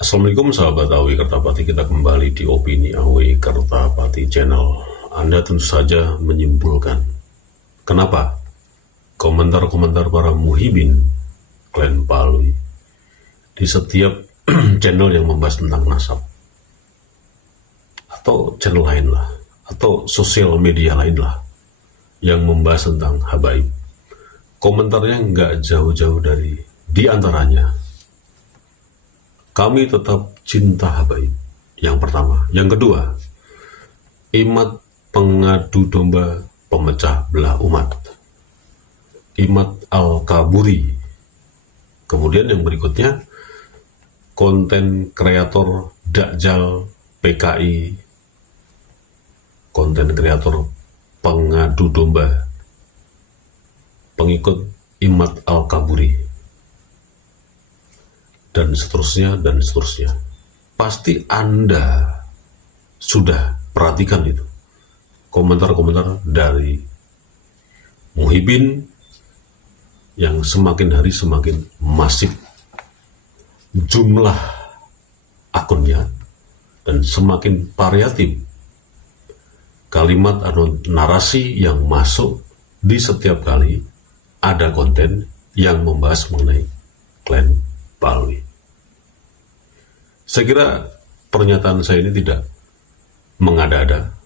Assalamualaikum sahabat AW Kertapati, kita kembali di Opini AW Kertapati Channel. Anda tentu saja menyimpulkan kenapa komentar-komentar para muhibin klan Balawi di setiap channel yang membahas tentang nasab atau channel lain lah, atau sosial media lain lah yang membahas tentang habaib, komentarnya nggak jauh-jauh dari diantaranya kami tetap cinta habaib, yang pertama. Yang kedua, Imat pengadu domba pemecah belah umat, Imat Al-Kaburi. Kemudian yang berikutnya, konten kreator Dakjal PKI, konten kreator pengadu domba, pengikut Imat Al-Kaburi, dan seterusnya dan seterusnya. Pasti Anda sudah perhatikan itu, komentar-komentar dari muhibin yang semakin hari semakin masif jumlah akunnya dan semakin variatif kalimat atau narasi yang masuk di setiap kali ada konten yang membahas mengenai klan Balawi. Saya kira pernyataan saya ini tidak mengada-ada.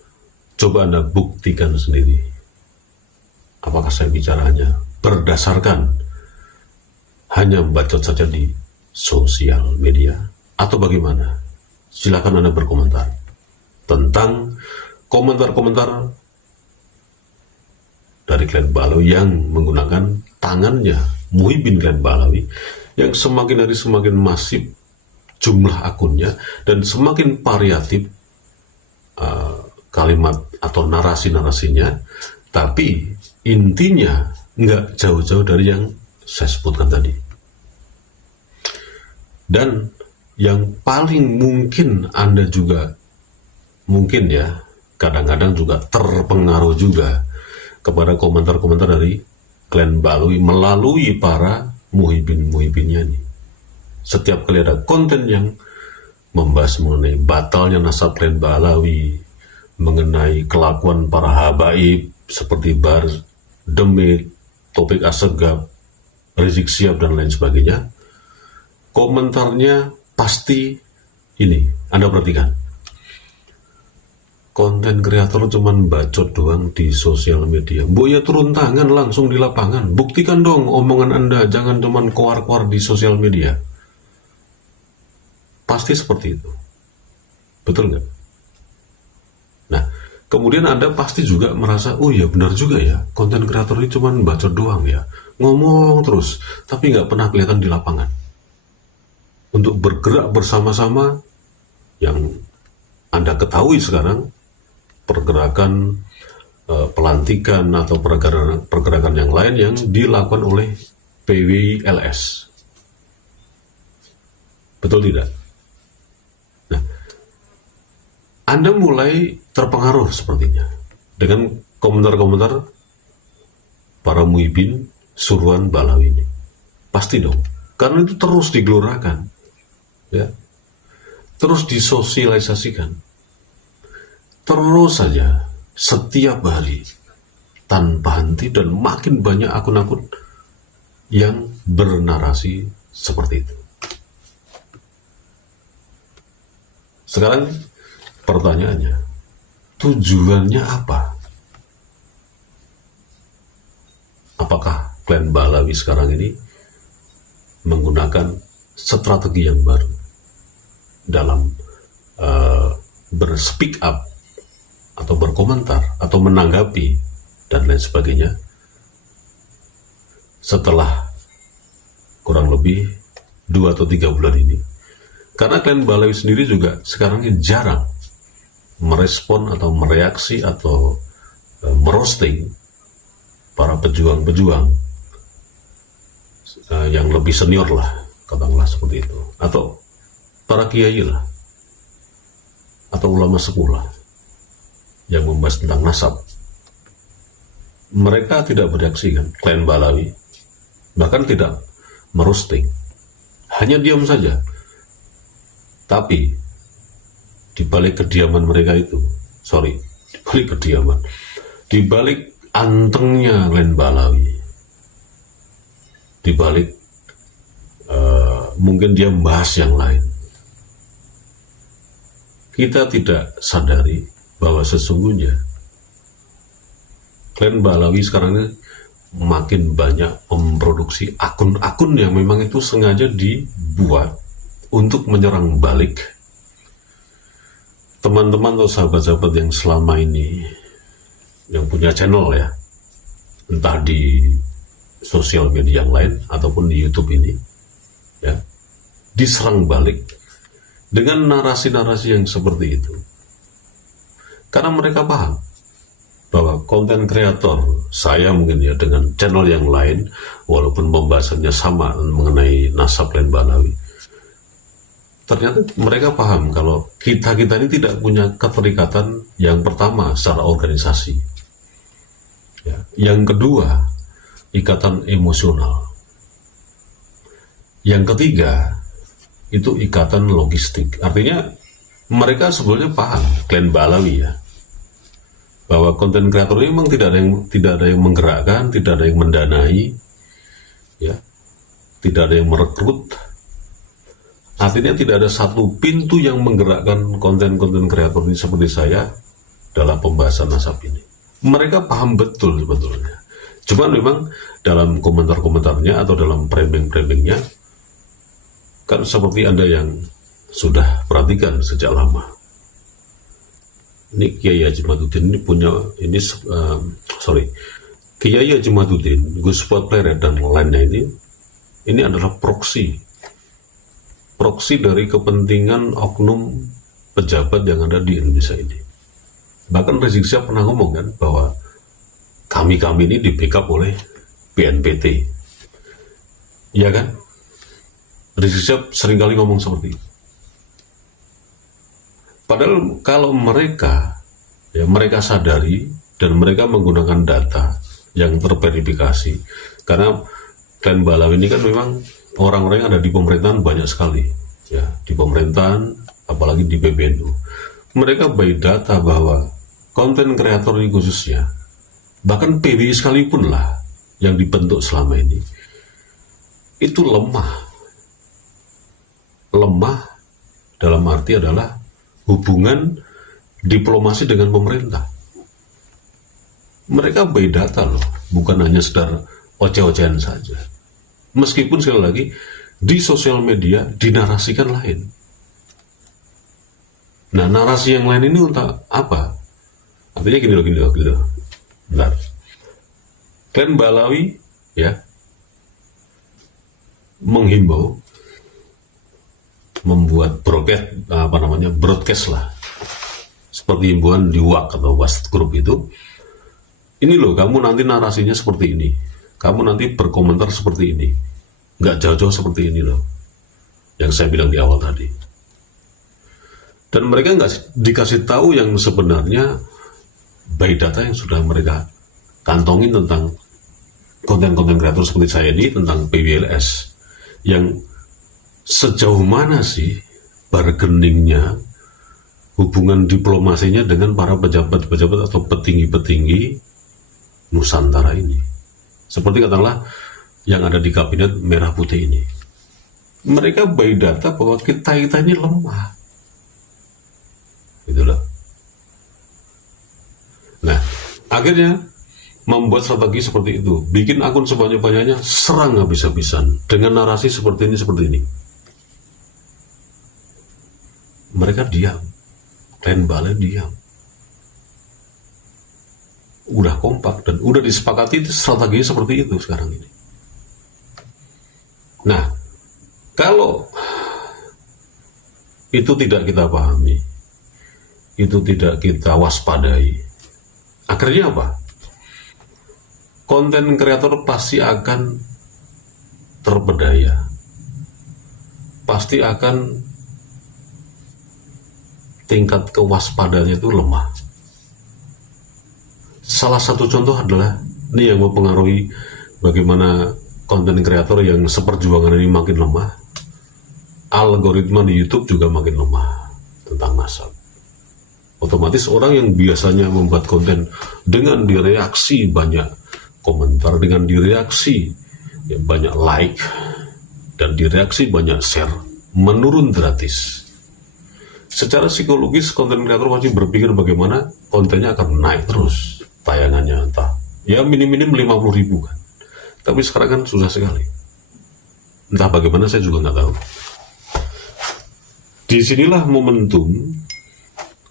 Coba Anda buktikan sendiri. Apakah saya bicara hanya berdasarkan hanya bacot saja di sosial media atau bagaimana? Silakan Anda berkomentar tentang komentar-komentar dari klan Balawi yang menggunakan tangannya muhibin klan Balawi yang semakin hari semakin masif jumlah akunnya dan semakin variatif kalimat atau narasi-narasinya, tapi intinya nggak jauh-jauh dari yang saya sebutkan tadi. Dan yang paling mungkin Anda juga mungkin ya kadang-kadang juga terpengaruh juga kepada komentar-komentar dari klan Balawi melalui para muhibin-muhibinnya nih. Setiap kali ada konten yang membahas mengenai batalnya nasab klan Balawi, mengenai kelakuan para habaib seperti Bar Demit, Topik Assegaf, Rizik Syihab dan lain sebagainya, komentarnya pasti ini. Anda perhatikan, konten kreator cuman bacot doang di sosial media. Boya turun tangan langsung di lapangan. Buktikan dong omongan Anda, jangan cuman koar-koar di sosial media. Pasti seperti itu. Betul nggak? Nah, kemudian Anda pasti juga merasa, oh ya benar juga ya, konten kreator ini cuman bacot doang ya. Ngomong terus, tapi nggak pernah kelihatan di lapangan. Untuk bergerak bersama-sama yang Anda ketahui sekarang, pergerakan pelantikan atau pergerakan yang lain yang dilakukan oleh PWLS. Betul tidak? Nah, Anda mulai terpengaruh sepertinya dengan komentar-komentar para muhibin suruhan Balawi ini. Pasti dong, karena itu terus digelorakan, ya, terus disosialisasikan. Terus saja, setiap hari, tanpa henti dan makin banyak akun-akun yang bernarasi seperti itu. Sekarang pertanyaannya, tujuannya apa? Apakah klan Balawi sekarang ini menggunakan strategi yang baru dalam berspeak up atau berkomentar atau menanggapi dan lain sebagainya setelah kurang lebih 2 atau 3 bulan ini? Karena klan Balawi sendiri juga sekarang ini jarang merespon atau mereaksi atau merosting para pejuang-pejuang yang lebih senior lah, katakanlah seperti itu, atau para kiai lah, atau ulama sepuh lah yang membahas tentang nasab. Mereka tidak bereaksi kan, klan Balawi, bahkan tidak merosting, hanya diam saja. Tapi di balik kediaman mereka itu, di balik antengnya Glenn Balawi, di balik mungkin dia membahas yang lain, kita tidak sadari bahwa sesungguhnya Glenn Balawi sekarang ini makin banyak memproduksi akun-akun yang memang itu sengaja dibuat untuk menyerang balik teman-teman atau sahabat-sahabat yang selama ini yang punya channel ya, entah di sosial media yang lain ataupun di YouTube ini ya, diserang balik dengan narasi-narasi yang seperti itu, karena mereka paham bahwa konten kreator saya mungkin ya dengan channel yang lain, walaupun pembahasannya sama mengenai nasab Glenn Balawi, ternyata mereka paham kalau kita ini tidak punya keterikatan, yang pertama secara organisasi ya, yang kedua ikatan emosional, yang ketiga itu ikatan logistik. Artinya mereka sebetulnya paham, Glenn Balawi ya, bahwa konten kreator ini memang tidak ada yang menggerakkan, tidak ada yang mendanai, ya, tidak ada yang merekrut. Artinya tidak ada satu pintu yang menggerakkan konten-konten kreator ini seperti saya dalam pembahasan nasab ini. Mereka paham betul sebetulnya. Cuman memang dalam komentar-komentarnya atau dalam framing-framingnya, kan seperti Anda yang sudah perhatikan sejak lama. Ini Kiai Haji Madudin ini punya Kiai Haji Madudin, Gus Fuad Pleret dan lainnya ini adalah proksi dari kepentingan oknum pejabat yang ada di Indonesia ini. Bahkan Rizik Syihab pernah ngomong kan bahwa kami ini di backup oleh BNPT, ya kan? Rizik Syihab seringkali ngomong seperti itu. Padahal kalau mereka sadari dan mereka menggunakan data yang terverifikasi, karena Glenn Balawi ini kan memang orang-orang yang ada di pemerintahan banyak sekali, ya, di pemerintahan, apalagi di PBNU. Mereka by data bahwa konten kreator ini khususnya, bahkan PBI sekalipun lah yang dibentuk selama ini, itu lemah dalam arti adalah hubungan diplomasi dengan pemerintah. Mereka by data loh, bukan hanya sekedar oceh-ocehan saja. Meskipun sekali lagi di sosial media dinarasikan lain. Nah, narasi yang lain ini untuk apa? Artinya gini loh. Bentar. Glenn Balawi ya menghimbau membuat broadcast lah, seperti himbauan di WhatsApp atau WhatsApp grup itu. Ini loh, kamu nanti narasinya seperti ini, kamu nanti berkomentar seperti ini, nggak jauh-jauh seperti ini loh, yang saya bilang di awal tadi. Dan mereka nggak dikasih tahu yang sebenarnya by data yang sudah mereka kantongin tentang konten-konten kreator seperti saya ini, tentang PBLS, yang sejauh mana sih bargainingnya, hubungan diplomasinya dengan para pejabat-pejabat atau petinggi-petinggi Nusantara ini. Seperti katakanlah yang ada di kabinet merah putih ini. Mereka by data bahwa kita ini lemah. Gitu loh. Nah, akhirnya membuat strategi seperti itu, bikin akun sebanyak-banyaknya, serang habis-habisan dengan narasi seperti ini. Mereka diam, Glenn Balawi diam. Udah kompak dan udah disepakati strateginya seperti itu sekarang ini. Nah, kalau itu tidak kita pahami, itu tidak kita waspadai, akhirnya apa? Konten kreator pasti akan terpedaya, pasti akan tingkat kewaspadaannya itu lemah. Salah satu contoh adalah ini yang mempengaruhi bagaimana konten kreator yang seperjuangan ini makin lemah algoritma di YouTube juga makin lemah tentang nasab. Otomatis orang yang biasanya membuat konten dengan direaksi banyak komentar, dengan direaksi banyak like, dan direaksi banyak share, menurun gratis. Secara psikologis konten kreator pasti berpikir bagaimana kontennya akan naik terus tayangannya, entah ya minim-minim 50.000 kan. Tapi sekarang kan susah sekali. Entah bagaimana saya juga nggak tahu. Disinilah momentum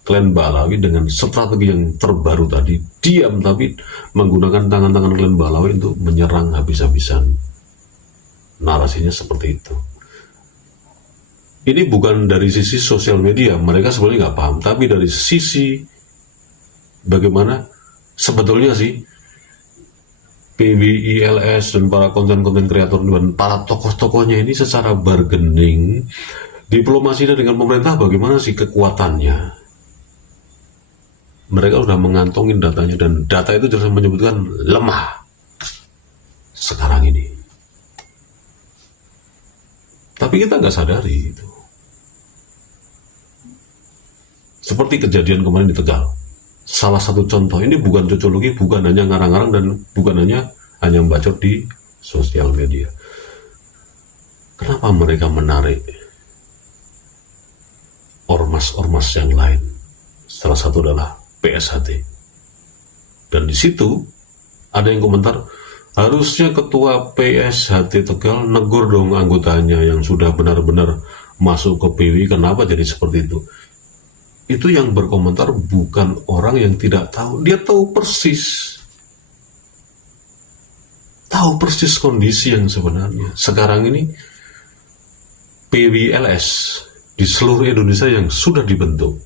klan Balawi dengan strategi yang terbaru tadi, diam tapi menggunakan tangan-tangan klan Balawi untuk menyerang habis-habisan. Narasinya seperti itu. Ini bukan dari sisi sosial media, mereka sebenarnya nggak paham, tapi dari sisi bagaimana sebetulnya sih PWILS dan para konten-konten kreator dan para tokoh-tokohnya ini secara bargaining diplomasinya dengan pemerintah bagaimana sih kekuatannya. Mereka sudah mengantongin datanya dan data itu jelas menyebutkan lemah sekarang ini. Tapi kita nggak sadari itu. Seperti kejadian kemarin di Tegal. Salah satu contoh, ini bukan cocologi, bukan hanya ngarang-ngarang dan bukan hanya bacot di sosial media. Kenapa mereka menarik ormas-ormas yang lain? Salah satu adalah PSHT. Dan di situ ada yang komentar, harusnya ketua PSHT Tegal negur dong anggotanya yang sudah benar-benar masuk ke PW, kenapa jadi seperti itu? Itu yang berkomentar bukan orang yang tidak tahu, dia tahu persis kondisi yang sebenarnya. Sekarang ini PWLS di seluruh Indonesia yang sudah dibentuk,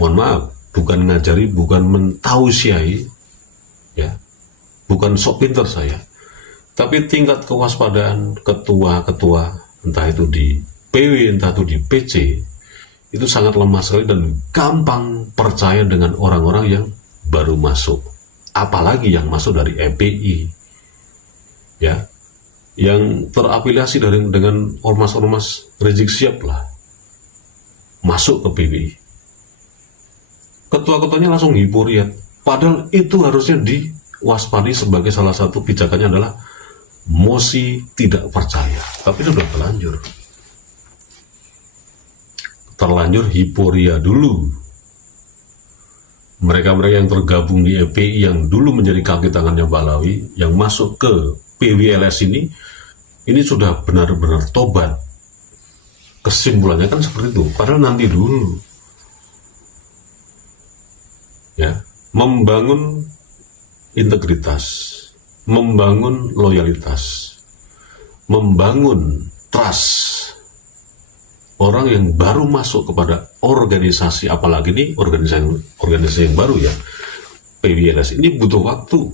mohon maaf, bukan ngajari, bukan mentausiai, ya, bukan sok pinter saya, tapi tingkat kewaspadaan ketua-ketua, entah itu di PW, entah itu di PC, itu sangat lemah sekali dan gampang percaya dengan orang-orang yang baru masuk, apalagi yang masuk dari EPI, ya, yang terafiliasi dengan ormas-ormas Rizik Syihab lah, masuk ke PBI. Ketua-ketuanya langsung hipuriat, padahal itu harusnya diwaspadi sebagai salah satu pijakannya adalah mosi tidak percaya, tapi sudah terlanjur hiporia dulu. Mereka-mereka yang tergabung di EPI yang dulu menjadi kaki tangannya Balawi, yang masuk ke PWLS ini sudah benar-benar tobat. Kesimpulannya kan seperti itu, padahal nanti dulu. Ya, membangun integritas, membangun loyalitas, membangun trust. Orang yang baru masuk kepada organisasi, apalagi ini organisasi yang baru ya, PWLS ini butuh waktu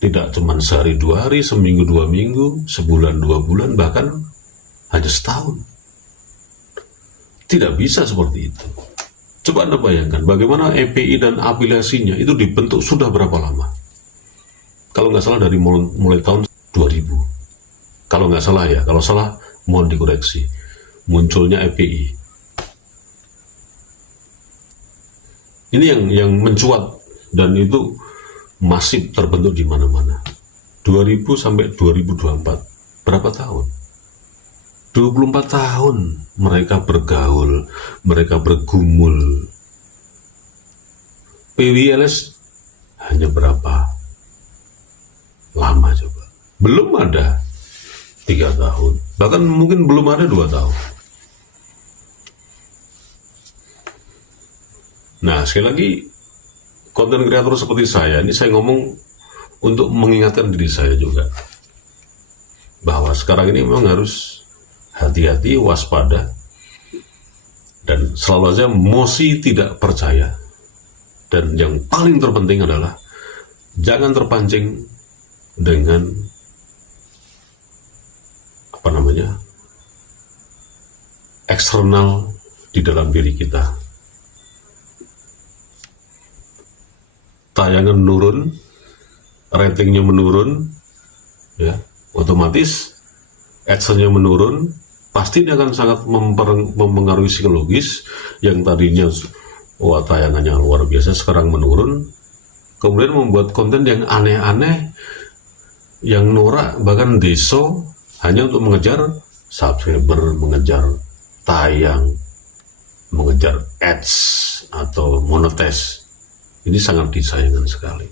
tidak cuma sehari 2 hari, seminggu 2 minggu, sebulan 2 bulan, bahkan hanya setahun. Tidak bisa seperti itu. Coba Anda bayangkan bagaimana EPI dan afiliasinya itu dibentuk sudah berapa lama? Kalau nggak salah dari mulai tahun 2000. Kalau nggak salah ya, kalau salah mohon dikoreksi. Munculnya EPI. Ini yang mencuat dan itu masif terbentuk di mana-mana. 2000 sampai 2024. Berapa tahun? 24 tahun mereka bergaul, mereka bergumul. PWLS hanya berapa lama coba? Belum ada 3 tahun, bahkan mungkin belum ada 2 tahun. Nah, sekali lagi, konten kreator seperti saya, ini saya ngomong untuk mengingatkan diri saya juga, bahwa sekarang ini memang harus hati-hati, waspada, dan selalu aja mosi tidak percaya. Dan yang paling terpenting adalah jangan terpancing dengan eksternal di dalam diri kita. Tayangan menurun, ratingnya menurun, ya, otomatis AdSense-nya menurun, pasti dia akan sangat mempengaruhi psikologis. Yang tadinya tayangannya luar biasa sekarang menurun, kemudian membuat konten yang aneh-aneh, yang norak, bahkan deso, hanya untuk mengejar subscriber, mengejar tayang, mengejar ads atau monetize. Ini sangat disayangkan sekali.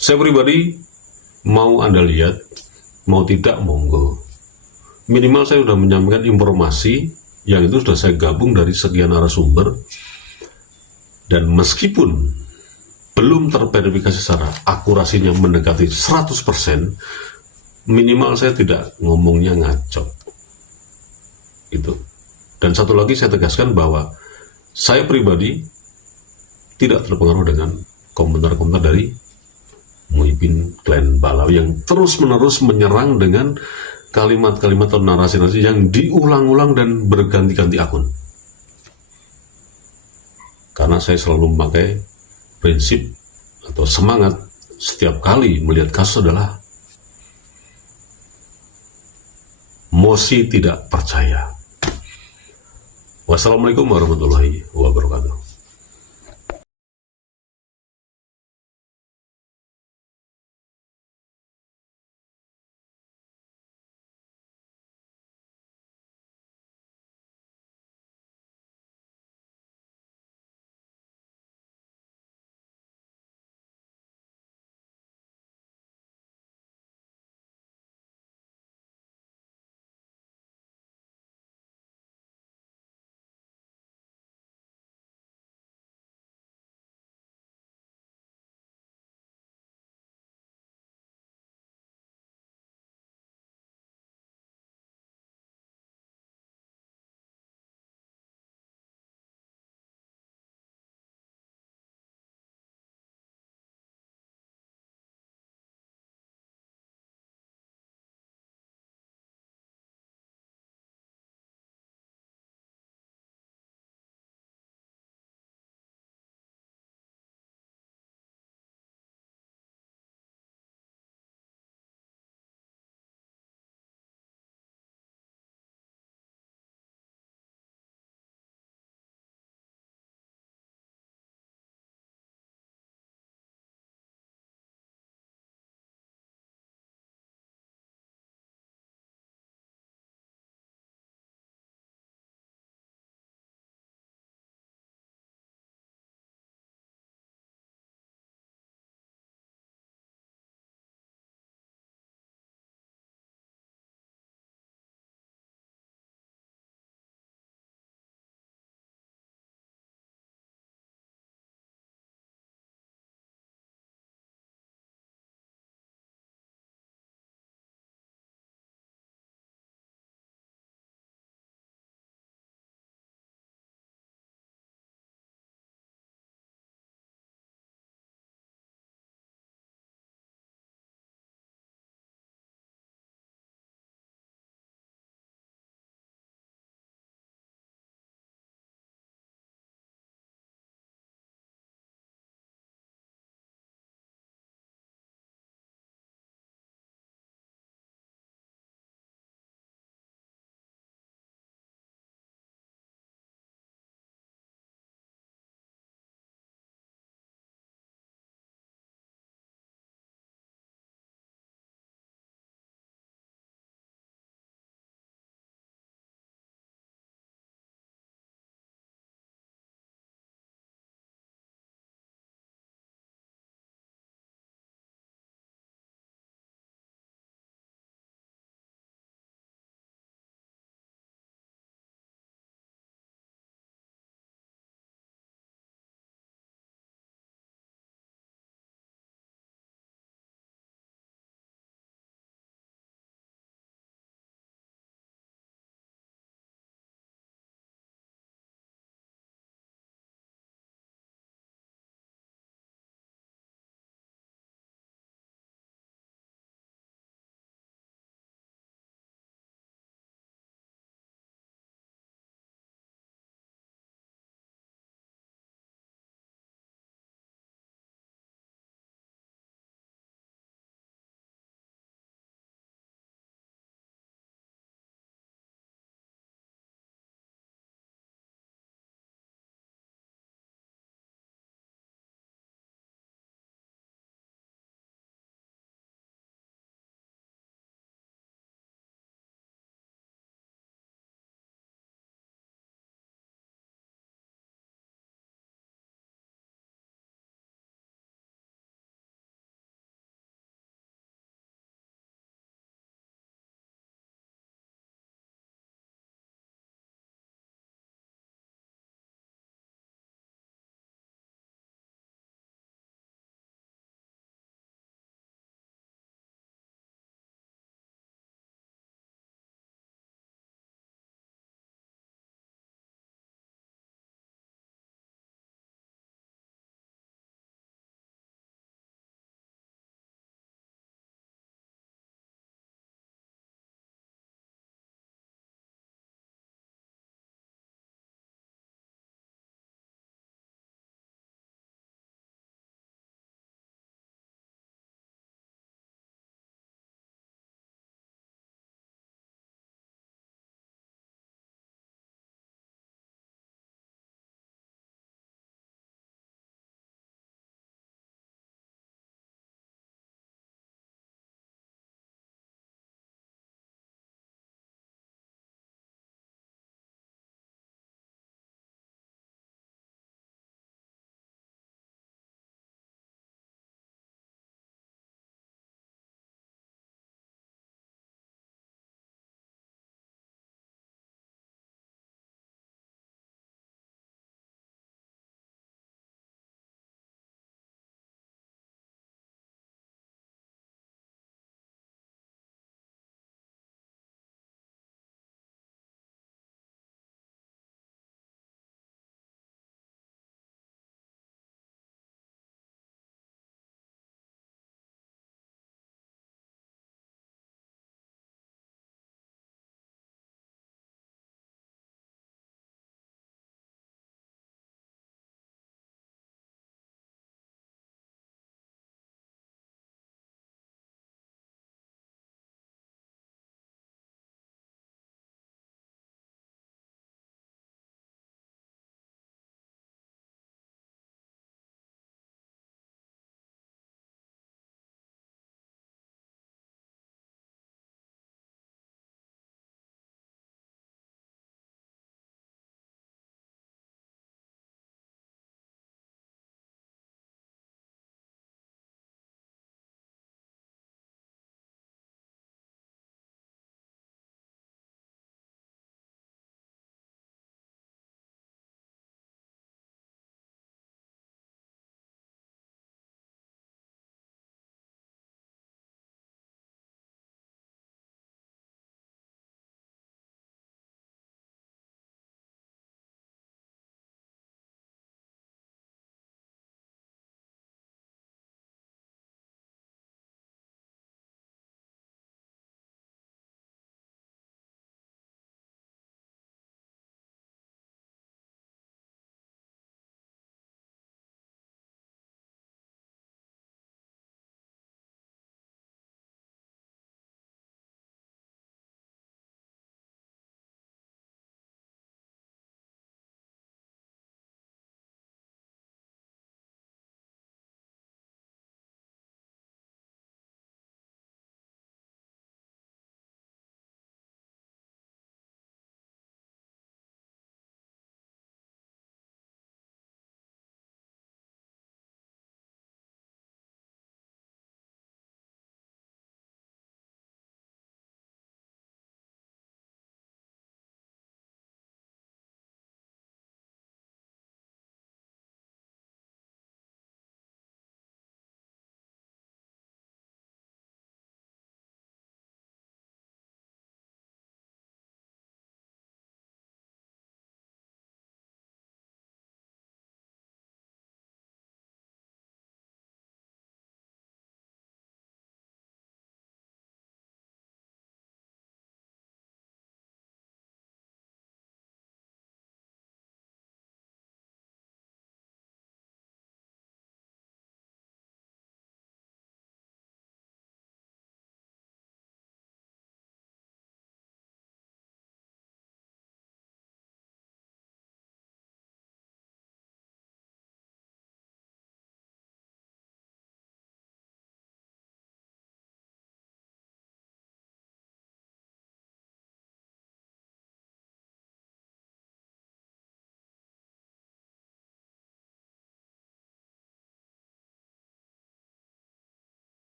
Saya pribadi, mau Anda lihat, mau tidak, monggo. Minimal saya sudah menyampaikan informasi yang itu sudah saya gabung dari sekian narasumber, dan meskipun belum terverifikasi secara akurasinya mendekati 100%, minimal saya tidak ngomongnya ngaco. Itu. Dan satu lagi saya tegaskan bahwa saya pribadi tidak terpengaruh dengan komentar-komentar dari Muhyiddin Klen Balawi yang terus-menerus menyerang dengan kalimat-kalimat atau narasi-narasi yang diulang-ulang dan berganti-ganti akun. Karena saya selalu memakai prinsip atau semangat setiap kali melihat kasus adalah mosi tidak percaya. Wassalamualaikum warahmatullahi wabarakatuh.